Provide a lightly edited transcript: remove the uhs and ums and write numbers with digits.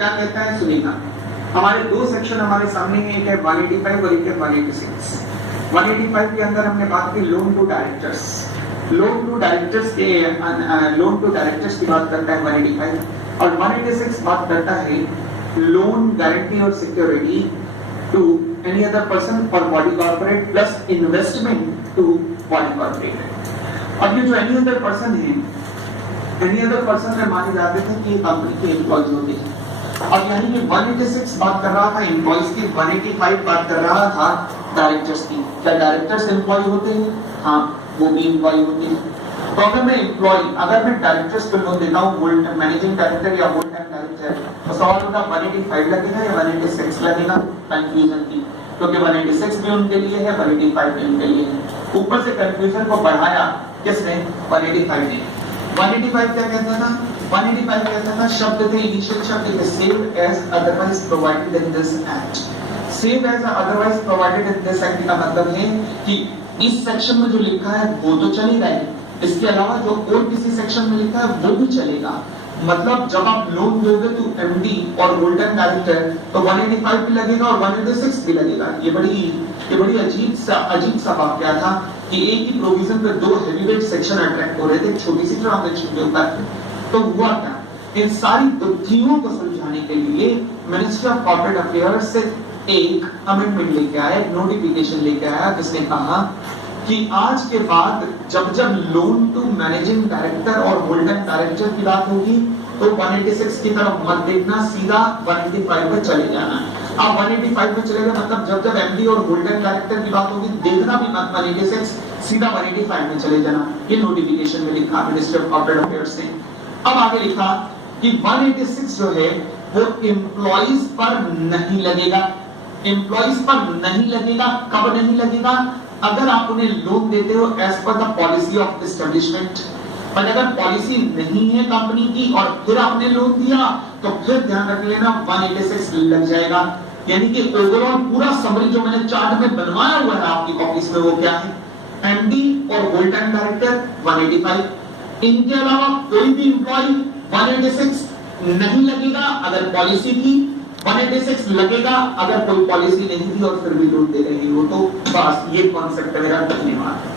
क्या कहता है सुनिएगा। हमारे दो सेक्शन हमारे सामने हैं, एक है 185 और एक है 186। 185 के अंदर हमने बात की loan to directors. Loan to directors की बात करता है 185, और 186 बात करता है लोन गारंटी और security to any other person और body corporate plus investment to body corporate. अब ये जो एनी अदर पर्सन है, एनी अदर पर्सन में माने जाते थे कि कंपनी के एम्प्लॉयज होते हैं। अब यानी कि 186 बात कर रहा था एम्प्लॉयज की, 185 बात कर रहा था डायरेक्टर्स की। क्या डायरेक्टर्स एम्प्लॉय होते हैं? हाँ, वो भी एम्प्लॉय होते हैं। तो अगर मैं एम्प्लॉय, अगर मैं डायरेक्टर्स को लोन देता हूँ, मैनेजिंग डायरेक्टर या फुल टाइम डायरेक्टर, तो सवाल होगा 185 लगेगा या 186 लगेगा? कंफ्यूजन थी, क्योंकि 186 भी उनके लिए है, 185 भी उनके लिए है। ऊपर से कंफ्यूजन को बढ़ाया किसने? 185 ने। 185 क्या कहता था? 185 कहता था, शब्द थे, इनिशियल शब्द थे, save as otherwise provided in this act. Save as otherwise provided in this act का मतलब है कि इस सेक्शन में जो लिखा है वो तो चलेगा ही, इसके अलावा जो और किसी सेक्शन में लिखा है वो भी चलेगा। मतलब जब आप लोन दोगे तो एमडी और गोल्डन डायरेक्टर, तो 185 भी लगेगा और 186 भी लगेगा। ये बड़ी अजीब सा वाकया था कि एक ही प्रोविजन पे दो हेवीवेट सेक्शन अट्रैक्ट हो रहे थे छोटी सी ट्रांजैक्शन के ऊपर। तो हुआ क्या, इन सारी बुद्धियों को सुलझाने के लिए मिनिस्ट्री ऑफ कॉर्पोरेट अफेयर्स से एक अमेंडमेंट लेके आया, एक नोटिफिकेशन लेके आया, जिसने कहा कि आज के बाद जब जब लोन टू मैनेजिंग डायरेक्टर और होल्डर डायरेक्टर की बात होगी तो 186 की तरफ मत देखना, सीधा 185 पे चले जाना। अब 185 पे चलेगा मतलब जब जब एमडी और होल्डर डायरेक्टर की बात होगी देखना भी मत 186, सीधा 185 में चले जाना। ये नोटिफिकेशन में लिखा मिनिस्ट्री ऑफ कॉर्पोरेट अफेयर्स ने। अब आगे लिखा कि 186 जो है वो एम्प्लॉइज पर नहीं लगेगा। एम्प्लॉइज पर नहीं लगेगा। कब नहीं लगेगा? अगर आप उन्हें लोन देते हो as per the policy of establishment. पर अगर पॉलिसी नहीं है कंपनी की और फिर आपने लोन दिया तो फिर ध्यान रख लेना 186 लग जाएगा। यानी कि ओवरऑल पूरा समरी जो मैंने चार्ट में बनवाया हुआ है आपकी कॉपीज में वो क्या है? एमडी और होल टाइम डायरेक्टर 185, इनके अलावा कोई भी एम्प्लॉय 186 नहीं लगेगा अगर पॉलिसी थी, 186 लगेगा अगर कोई पॉलिसी नहीं थी और फिर भी लोन दे रही हो। तो बस ये कॉन्सेप्ट है मेरा। धन्यवाद।